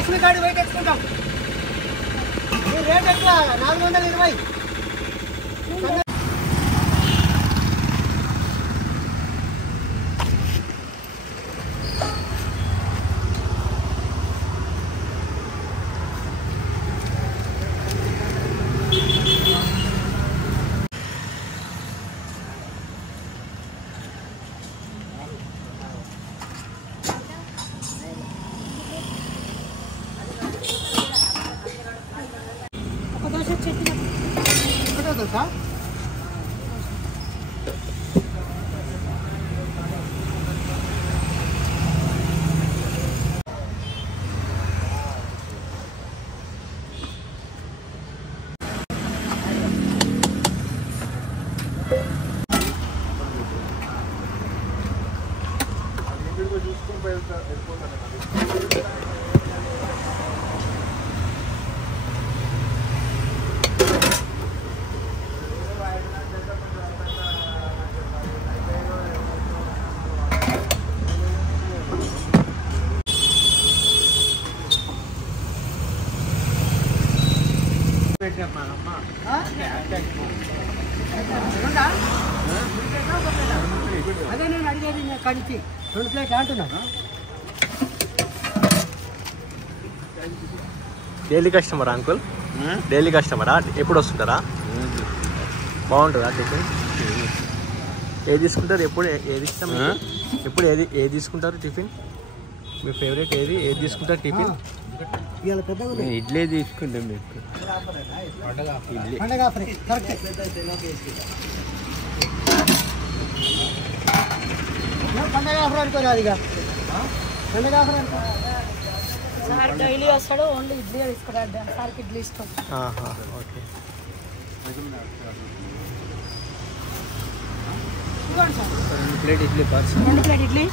లక్ష్మీ కాడి పోయి తెచ్చుకుంటాం. రేట్ ఎక్కువ 420. తెలుసా అదే నేను అడిగేది కడిచి 2 ప్లేట్లు అంటున్నా. డైలీ కస్టమరా అంకుల్? డైలీ కస్టమరా? ఎప్పుడు వస్తుంటారా? బాగుంటుందా టిఫిన్? ఏది తీసుకుంటారు? ఎప్పుడు ఏది ఇష్టం? ఎప్పుడు ఏది తీసుకుంటారు టిఫిన్? మీ ఫేవరెట్ ఏది తీసుకుంటారు టిఫిన్? ఇడ్లీ తీసుకుంటాం. మీకు పండగ ఆఫర్ అనుకోరాదు. ఇక పండగ ఆఫర్ అనుకో. సార్ డైలీ వస్తాడు, ఓన్లీ ఇడ్లీ తీసుకుంటాడు. సార్కి ఇడ్లీ ఇష్టం. Okay. 2 plate idli parcel. 2 plate idli.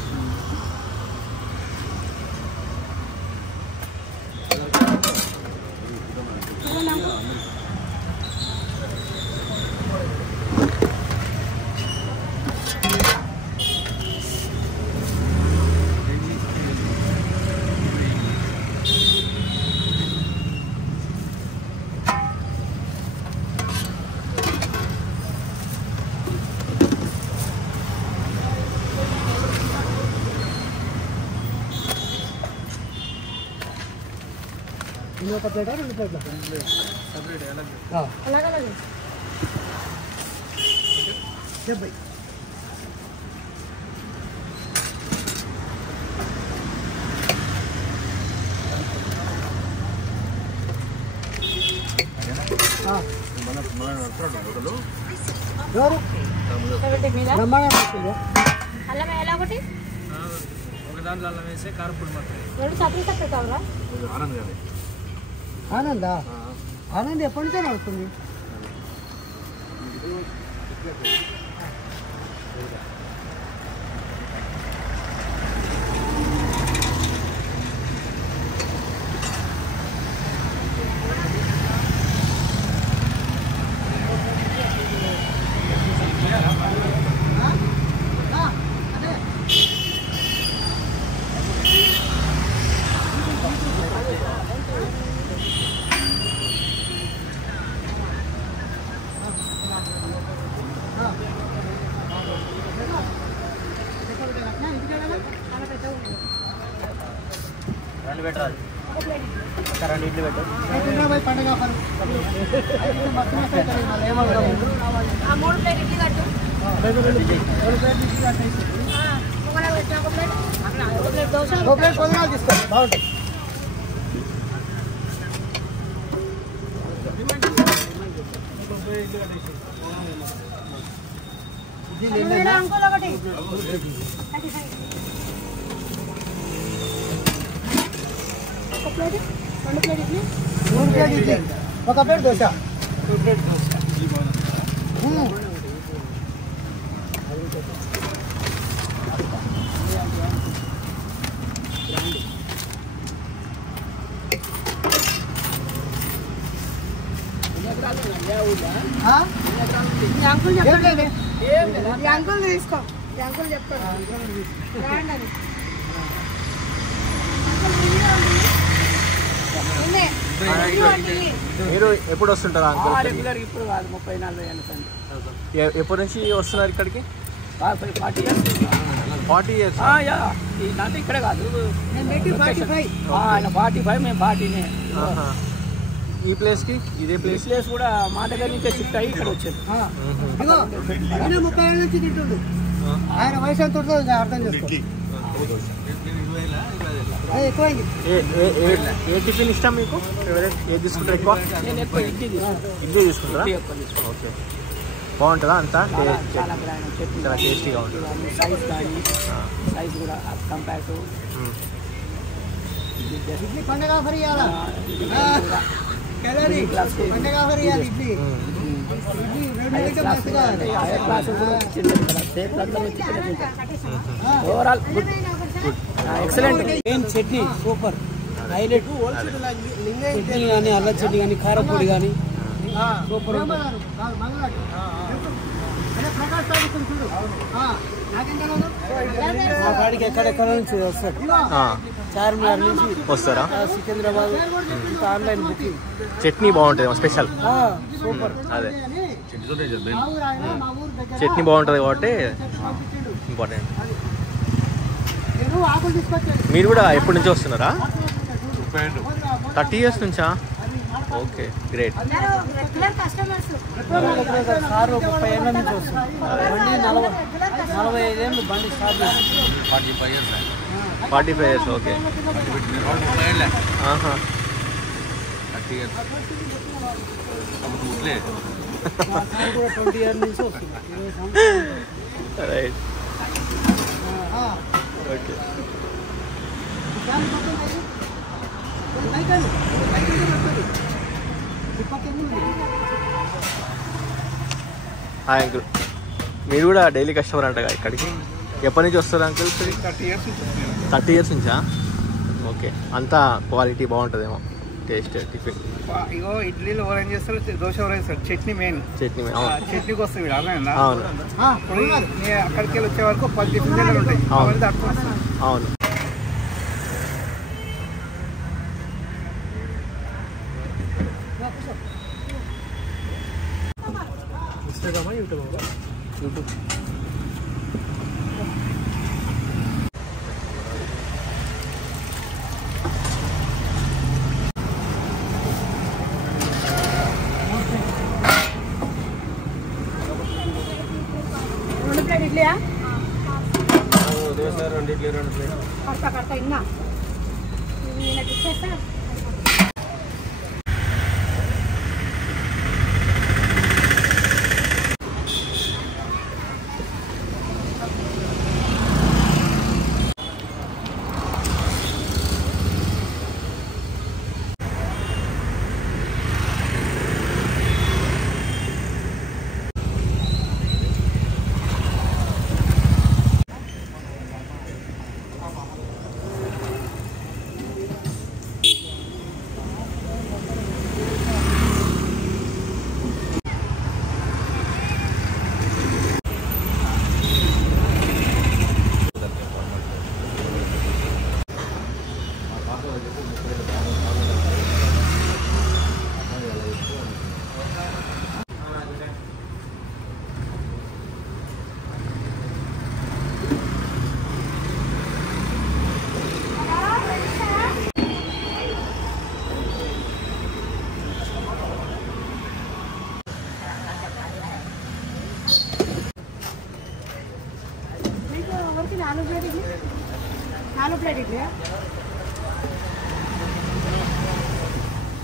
ఒక ప్లేటా 2 ప్లేట్లా? అలాగే 70. అల్లం ఎలా ఒకటి? ఒక దాంట్లో అల్లం వేసి కారపొడి మాత్రమే. 2 సపరేట్ కావాలా? ఆనందా? ఆనంద్ ఎప్పటి నుంచో నడుస్తుంది. పండుగ 3 ప్లేట్ ఇడ్లీ కట్టు. దోశ తీసుకోండి, బాగుంటుంది. అంకుల్ ఒకటి. ఒక plate, 2 plate idli, 3 plate idli, 1 plate dosa. 2 plate dosa. Uncle చెప్పండి. అంకుల్ తీసుకో. అంకుల్ చెప్తాను. మీరు ఎప్పుడు వస్తుంటారా అంకుల్? రెగ్యులర్ ఇప్పుడు కాదు 30-40 ఏళ్ళ సంది. ఎప్పటి నుంచి వస్తున్నారు ఇక్కడికి? 40 years. 40 years. ఇదంతా ఇక్కడే కాదు, ఆయన 45, మేము 40నే. ఈ ప్లేస్ కి ఇదే ప్లేస్ కూడా మా దగ్గర నుంచే షిఫ్ట్ అయ్యి ఇక్కడ వచ్చారు. 30 ఏళ్ళ నుంచి తింటుండు. ఆయన వయసు ఎంత ఉంటుందో అర్థం చేసుకో. ఎక్కువైంది. ఏ టిఫిన్ ఇష్టం మీకు? ఏది తీసుకుంటారు ఎక్కువ? నేను ఎక్కువ ఇడ్లీ తీసుకుంటారా? ఓకే, బాగుంటుందా అంతా? చాలా టేస్టీగా ఉంటుంది. సైజ్ కానీ సైజ్ కూడా కంపేర్ టు ఇడ్లీ పండగ ఆఫర్ ఇవ్వాలా? పండగ ఆఫర్ ఇవ్వాలి. Idli overall good, excellent. Main chutney super highlight. Chutney కానీ అల్లం చట్నీ కానీ కారపొడి కానీ సూపర్ ఉంటుంది. మా కాడికి ఎక్కడెక్కడ నుంచి వస్తారు, చార్మినార్ నుంచి వస్తారా? Secunderabad online booking. చట్నీ బాగుంటుంది స్పెషల్. సూపర్. అదే చట్నీ బాగుంటుంది కాబట్టి ఇంపార్టెంట్. మీరు కూడా ఎప్పటి నుంచి వస్తున్నారా? 30 years నుంచా? Okay, great. సార్ 30 ఏళ్ళ నుంచి వస్తుంది. బండి 45 ఏళ్ళు బండి స్టార్ట్ చేస్తుంది. 45 years. ఓకే. 20 years నుంచి వస్తుంది. రైట్. ఓకే. హాయ్ అంకుల్, మీరు కూడా డైలీ కస్టమర్ అంట ఇక్కడికి? ఎప్పటి నుంచి వస్తారు అంకుల్? 30 years నుంచా? ఓకే, అంతా క్వాలిటీ బాగుంటుందేమో టేస్ట్ టిఫిన్? ఇగో ఇడ్లీలు ఓరేంజ్ చేస్తారు, దోశ ఓరేంజ్ చేస్తారు, చట్నీ మెయిన్. చట్నీ చట్నీకి వస్తుంది అర్థమైందా? అవును. అక్కడికి వెళ్ళి వచ్చే వరకు 10 టిఫిన్లు ఉంటాయి. అవును. ఇన్స్టాగ్రామా యూట్యూబ్? యూట్యూబ్. ఇడ్లీయా? దోశ 2 ఇడ్లీ 2 ప్లేట్. కడతా ఇన్నా ఇచ్చేస్తా. నాలుగు ప్లేట్ ఇడ్లీ,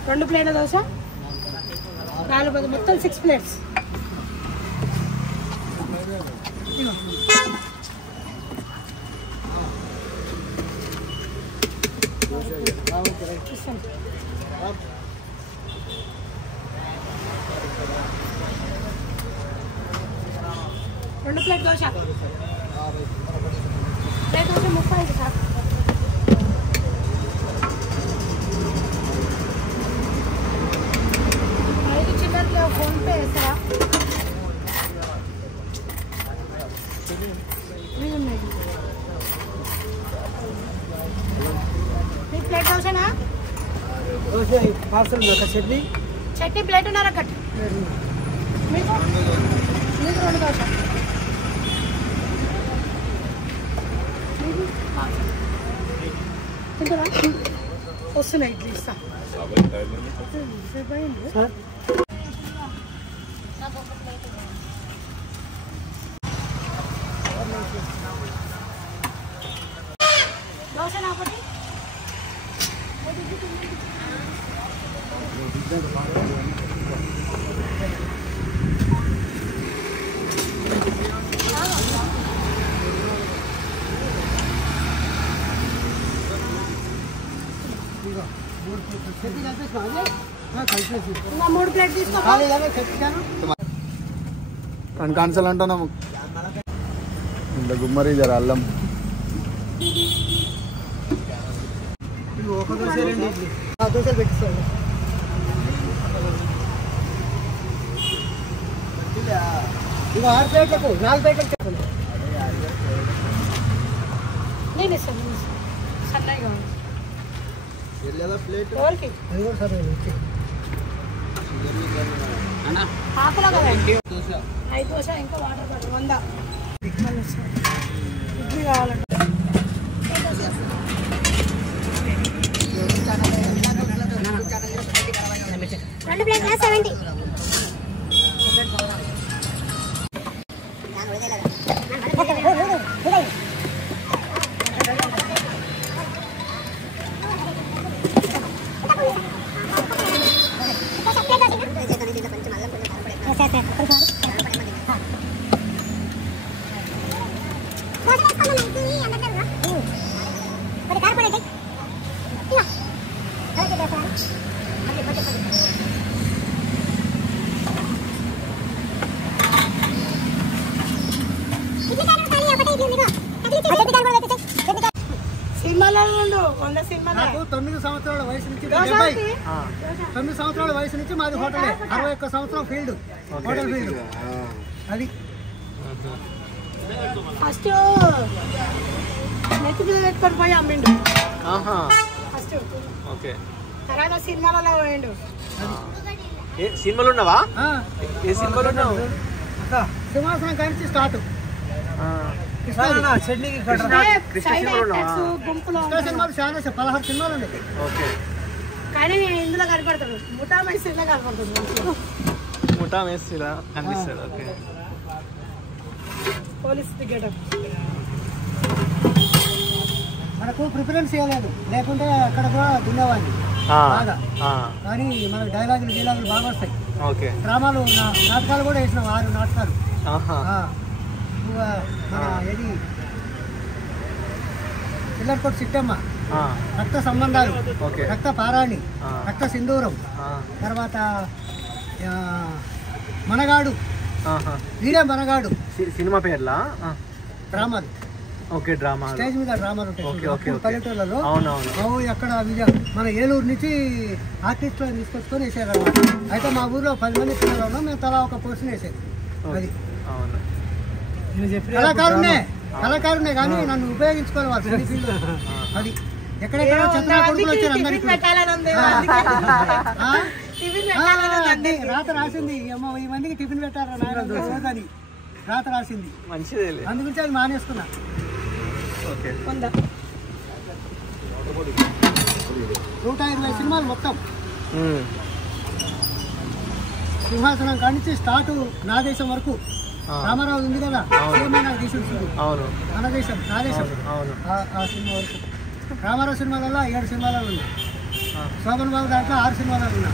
2 ప్లేట్ల దోశ, 4 మొత్తం 6 ప్లేట్స్. రెండు plate dosa, plate dosa 35 sir. Phone pay వేస్తారా? మీ ప్లేట్ దోశనా? పార్సల్ ఒక చట్నీ చట్నీ ప్లేట్ ఉన్నారా కట్టు మీకు మీకు 2 దోశ తింటారా వస్తున్నాయి ఇడ్లీ ఇస్తా సార్ దోశ నాకొకటి ఇంకా 3 ప్లేట్ తీసుకో కాన్సల్ అంటున్నాము ఇంత గుమ్మరి జర అల్లం ఒక దోశ 2 ఇడ్లీ దోశలు పెట్టిస్తాను ఇంకా 6 ప్లేట్లకు 4 ప్లేట్లకు చెప్పండి నేను ఇస్తాను సన్నగా కావాలి ఎవరికి అది కూడా సరే ఆకలా కదండి 5 దోశ ఇంకా వాటర్ బాటిల్ 100 ఇడ్లీ కావాలంటే రెండు ప్లేట్ 70 నాకు 9 సంవత్సరాల వయసు నుంచి 9 సంవత్సరాల వయసు నుంచి మాది హోటలే 61 సంవత్సరం ఫీల్డ్ హోటల్ ఫీల్డ్ అది ఫస్ట్ నెత్తి మీద పెట్టుకొని పోయి అమ్మిండు ఫస్ట్ ఓకే తర్వాత సినిమాలలో పోయిండు ఏ సినిమాలు ఉన్నావా ఏ సినిమాలు ఉన్నావు సింహాసనం కానించి స్టార్ట్ చట్నీకి గుంపులో సినిమాలు చాలా 16 సినిమాలు ఉన్నాయి ఓకే కానీ ఇందులో కనపడతాడు ముఠా మైసూర్లో కనపడుతుంది ముఠా మేస్సిలా కనిపిస్తాడు ఓకే పోలీస్ గెటప్ మనకు ప్రిఫరెన్స్ ఇవ్వలేదు లేకుంటే అక్కడ కూడా దున్నేవాడిని బాగా కానీ మనకు డైలాగులు బాగా వస్తాయి ఓకే డ్రామాలు నాటకాలు కూడా వేసినాం 6 నాటకాలు మన ఏది పిల్లర్కోట సిట్టమ్మ రక్త సంబంధాలు రక్త పారాణి రక్త సింధూరం తర్వాత మనగాడు వీడే మనగాడు సినిమా పేర్లా డ్రామాలు ఓకే డ్రామా స్టేజ్ మీద డ్రామాలు ఉంటాయి పల్లెటూళ్ళలో అక్కడ మన ఏలూరు నుంచి ఆర్టిస్టులను తీసుకొచ్చుకొని వేసారు అనమాట అయితే మా ఊర్లో 10 మంది పిల్లలు ఉన్నాం మేము తలా ఒక పోర్షన్ వేసేది అది కళాకారునే కానీ నన్ను ఉపయోగించుకోవాలి వాళ్ళు అది ఎక్కడెక్కడ చంద్ర కొడుకులు వచ్చారు అందరికీ రాత రాసింది అమ్మ 1000 మందికి టిఫిన్ పెట్టారు అని రాత రాసింది మంచిది అందుగురించి అది మానేసుకున్నా 120 సినిమాలు మొత్తం సింహాసనం కానించి స్టార్ట్ నా దేశం వరకు రామారావు ఉంది కదా మన దేశం నా దేశం ఆ సినిమా వరకు రామారావు సినిమాలలో 7 సినిమాలలో ఉన్నాయి శోభన్ బాబు దాంట్లో 6 సినిమాలలో ఉన్నా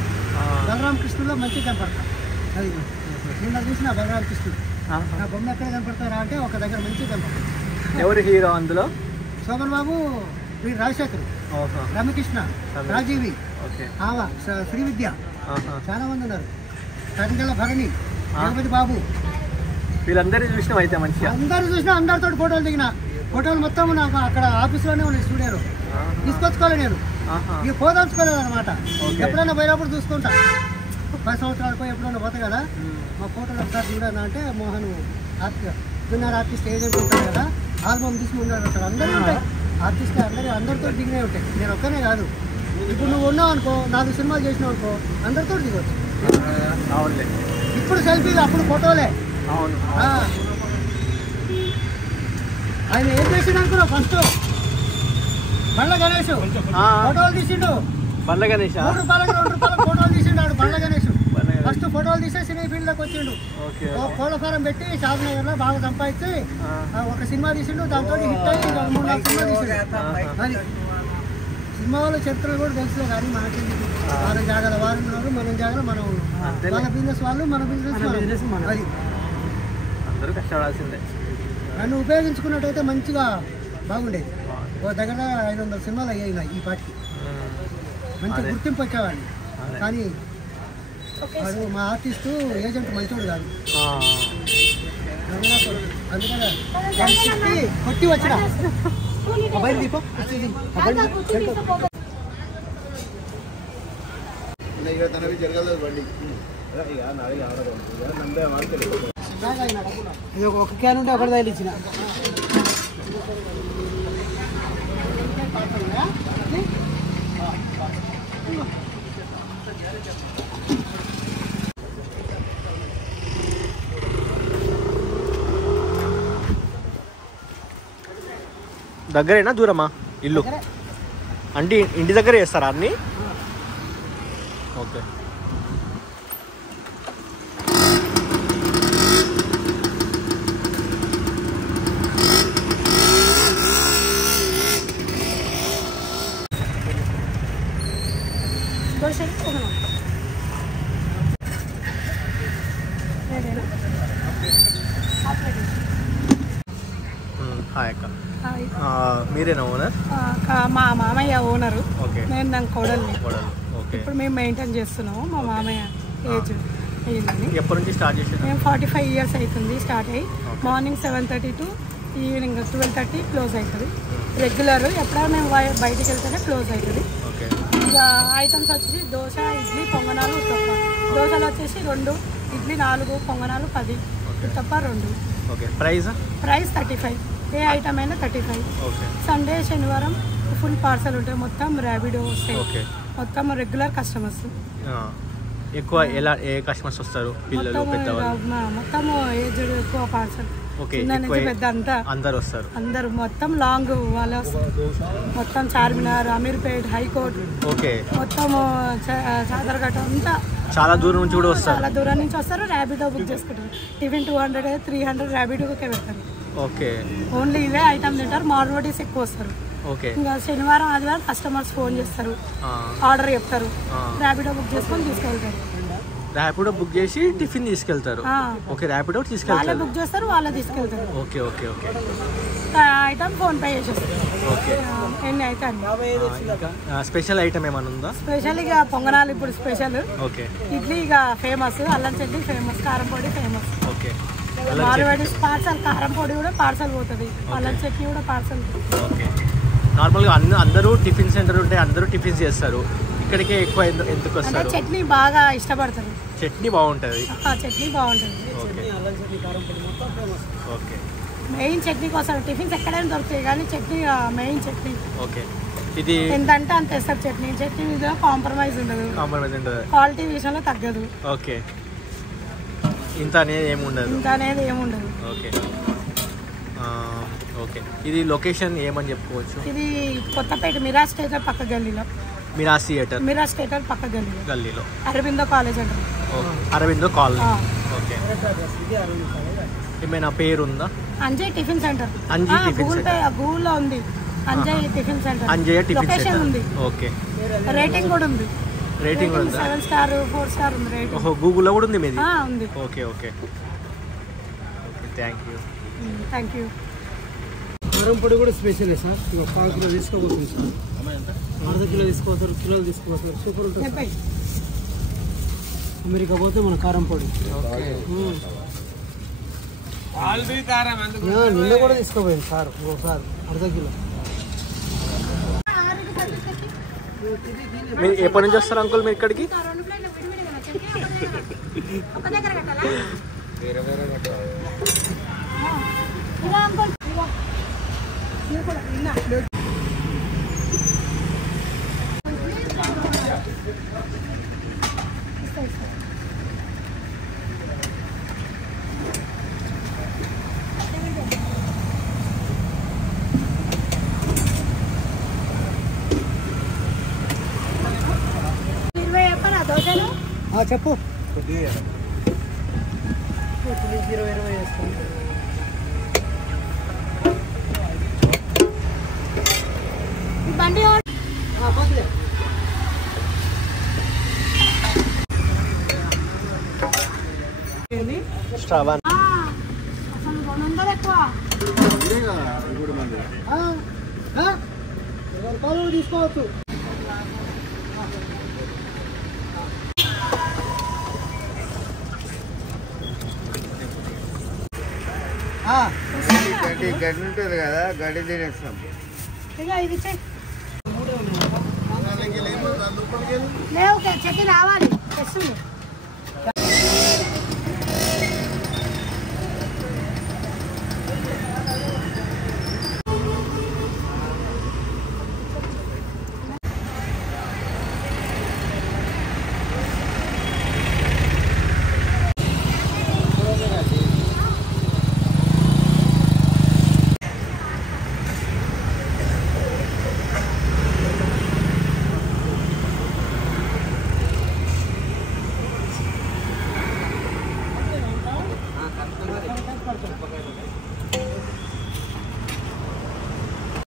బలరామ కృష్ణులో మంచిగా కనపడతా అది నిన్న చూసిన బలరామ కృష్ణుడు నా బొమ్మ ఎక్కడ కనపడతారా అంటే ఒక దగ్గర మంచిగా కనపడతారు ఎవరు హీరో అందులో శోభన్ బాబు వీరు రాజశేఖర్ రమకృష్ణ రాజీవి ఆవా శ్రీ విద్య చాలా మంది ఉన్నారు కరింగల భరణి గణపతి బాబు వీళ్ళందరినీ చూసినాం అయితే మంచిగా అందరూ చూసినా అందరితో ఫోటోలు దిగిన ఫోటోలు మొత్తం నాకు అక్కడ ఆఫీస్లోనే ఉన్నాయి స్టూడియోలో తీసుకొచ్చుకోలే నేను ఇక పోదలుచుకోలేదు అనమాట ఎప్పుడైనా పోయినప్పుడు చూసుకుంటా 10 సంవత్సరాలకు ఎప్పుడైనా పోతాయి కదా మా ఫోటోలు ఒకసారి చూడనా అంటే మోహన్ జూనియర్ ఆర్టిస్ట్ ఏజెంట్ ఉంటాడు కదా ఆల్బమ్ తీసుకుని ఉన్నారు అసలు అందరూ ఉంటాయి ఆర్టిస్ట్ అందరితో దిగినే ఉంటాయి నేను ఒక్కనే కాదు ఇప్పుడు నువ్వు ఉన్నావు అనుకో 4 సినిమాలు చేసినావు అనుకో అందరితో దిగొచ్చు. అవునులే. ఇప్పుడు సెల్ఫీలు అప్పుడు ఫోటోలే. అవును. ఆయన ఏం చేసిండు అనుకున్నావు? ఫస్ట్ బండ్ల గణేష్ ఫోటోలు తీసిండు. బండ్ల గణేష్ 3 రూపాయలకు 2 రూపాయలకు ఫోటోలు తీసిండు. ఆడు బండ్ల గణేష్ ఫస్ట్ ఫోటోలు తీసే సినీ ఫీల్డ్లోకి వచ్చిండు. కోళ్ళ ఫారం పెట్టి షాద్నగర్లో బాగా సంపాదించి ఒక సినిమా తీసిండు. దాంతో హిట్ అయ్యి 3-4 సినిమా తీసిండు. అది సినిమా వాళ్ళ చరిత్రలు కూడా తెలుసులే కానీ మనకి వాళ్ళ జాగాల వారు ఉన్నారు, మన జాగాలో మనం ఉన్నాం. వాళ్ళ బిజినెస్ వాళ్ళు, మన బిజినెస్ మనం. అది అందరూ కష్టపడాల్సిందే. నన్ను ఉపయోగించుకున్నట్టయితే మంచిగా బాగుండేది. ఓ దగ్గర 500 సినిమాలు అయ్యాయి ఈ పాటికి. మంచి గుర్తింపు వచ్చేవాడిని. కానీ వాడు మా ఆర్టిస్టు ఏజెంట్ మంచోడు కాదు. అందుకనే కొట్టి వచ్చిన బయట దీపం ఇది ఒక క్యాన్ ఉంటే ఒకటి తగిలిచ్చిన. దగ్గరేనా దూరమా ఇల్లు? అంటే ఇంటి దగ్గర చేస్తారా అన్నీ? ఓకే. హాయ్ అక్క. మీరేనా ఓనర్? మా మామయ్య ఓనరు. ఓకే. నేను నాకు కోడల్ని. ఓకే. ఇప్పుడు మేము మెయింటైన్ చేస్తున్నాము. మా మామయ్య ఏజ్ అయ్యిందని. ఎప్పటి నుంచి స్టార్ట్ చేసారు? మేము 45 years అవుతుంది స్టార్ట్ అయ్యి. మార్నింగ్ 7:30 to ఈవినింగ్ 12:30 క్లోజ్ అవుతుంది. రెగ్యులర్ ఎప్పుడైనా మేము బయటికి వెళ్తేనే క్లోజ్ అవుతుంది. ఇక ఐటమ్స్ వచ్చేసి దోశ, ఇడ్లీ, పొంగనాలు, ఉత్తప్ప. దోశలు వచ్చేసి 2, ఇడ్లీ 4, పొంగనాలు 10, ఉత్తప్ప 2. ఓకే. ప్రైస్ 35. ఏ ఐటమ్ అయినా 35. సండే శనివారం ఫుల్ పార్సల్ ఉంటాయి. మొత్తం ర్యాపిడో వస్తాయి. మొత్తం రెగ్యులర్ కస్టమర్స్. ఎక్కువ ఏ కస్టమర్స్ వస్తారు? పిల్లలు, పెద్దవాళ్ళు? మొత్తం ఏజ్డ్ ఎక్కువ పార్సల్. చిన్న నుంచి పెద్ద అంతా అందరు వస్తారు. అందరు మొత్తం లాంగ్ వాళ్ళు వస్తారు. మొత్తం చార్మినార్, అమీర్పేట్, హైకోర్ట్, మొత్తం చాదర్ఘట్ట అంతా చాలా దూరం నుంచి కూడా వస్తారు. చాలా దూరం నుంచి వస్తారు. ర్యాపిడో బుక్ చేసుకుంటారు. టిఫిన్ 200, 300 ర్యాపిడోకే పెడతారు. ఓకే. ఓన్లీ ఇవే ఐటమ్ తింటారు. మార్వాడీస్ ఎక్కువ వస్తారు. ఓకే. ఇంకా శనివారం, ఆదివారం కస్టమర్స్ ఫోన్ చేస్తారు, ఆర్డర్ చెప్తారు, ర్యాపిడో బుక్ చేసుకొని తీసుకెళ్తారు. ర్యాపిడో బుక్ చేసి టిఫిన్ తీసుకెళ్తారు. ఓకే. ర్యాపిడో తీసుకెళ్తారు. వాళ్ళే బుక్ చేస్తారు, వాళ్ళే తీసుకెళ్తారు. Okay. Okay. Okay. Item phone pay చేసేస్తారు. ఓకే. ఎన్ని అయితే స్పెషల్ ఐటమ్ ఏమైనా ఉందా? స్పెషల్ ఇక పొంగనాలు ఇప్పుడు స్పెషల్. ఓకే. ఇడ్లీ ఇక ఫేమస్, అల్లం చట్నీ ఫేమస్, కారం పొడి ఫేమస్. ఓకే. మార్వాడి పార్సల్, కారం పొడి కూడా పార్సల్ పోతుంది, అల్లం చట్నీ కూడా పార్సల్. ఓకే. నార్మల్గా అందరూ టిఫిన్ సెంటర్ ఉంటే అందరూ టిఫిన్స్ చేస్తారు. ఇక్కడికే ఎక్కువ ఎందుకు వస్తారు? చట్నీ బాగా ఇష్టపడతారు. చట్నీ బాగుంటుంది. చట్నీ బాగుంటుంది. ఓకే. మెయిన్ చట్నీ కోసం టిఫిన్స్ ఎక్కడైనా దొరుకుతాయి కానీ చట్నీ మెయిన్ చట్నీ. ఓకే. ఇది ఎంత అంటే అంత వేస్తారు. చట్నీ మీద కాంప్రమైజ్ ఉండదు. క్వాలిటీ విషయంలో తగ్గదు. ఓకే. ఇంత అనేది ఏముండదు. ఓకే. ఓకే. ఇది లొకేషన్ ఏమని చెప్పుకోవచ్చు? ఇది కొత్తపేట మిరాజ్ థియేటర్ పక్క గల్లీలో. మిరాజ్ థియేటర్ పక్క గల్లీలో అరవిందో కాలేజ్ అంటారు. అరవిందో కాలేజ్. ఓకే. ఏమైనా పేరు ఉందా? Anjay tiffin centre. గూగుల్లో ఉంది. Anjay tiffin centre. లొకేషన్ ఉంది. ఓకే. రేటింగ్ కూడా ఉంది. 7 స్టార్ 4 స్టార్ ఉంది రేటింగ్. గూగుల్లో కూడా ఉంది మీది? ఉంది. ఓకే. ఓకే. Thank you. కారం పొడి కూడా స్పెషలే సార్. ఇక 1 కిలో తీసుకోబోతుంది సార్. 1/2 కిలో తీసుకోపోతారు, కిలోలు తీసుకోపోతారు. సూపర్ ఉంటుంది. అమెరికా పోతే మన కారం పొడి. నిన్న కూడా తీసుకోపోయింది సార్ ఒకసారి 1/2 కిలో. మీరు ఎప్పటి నుంచి వస్తారు అంకుల్ మీరు ఇక్కడికి? చెప్పు. 20 వేసుకోండి. బండి పోతుంది. స్టవ్ అసలు 200 ఎక్కువ. 20 రూపాయలు తీసుకోవచ్చు. గడ్డి ఉంటుంది కదా, గడ్డి తినేస్తాం. ఇక ఇది చెయ్యి. లేవు చెక్కి రావాలి తెస్తుంది.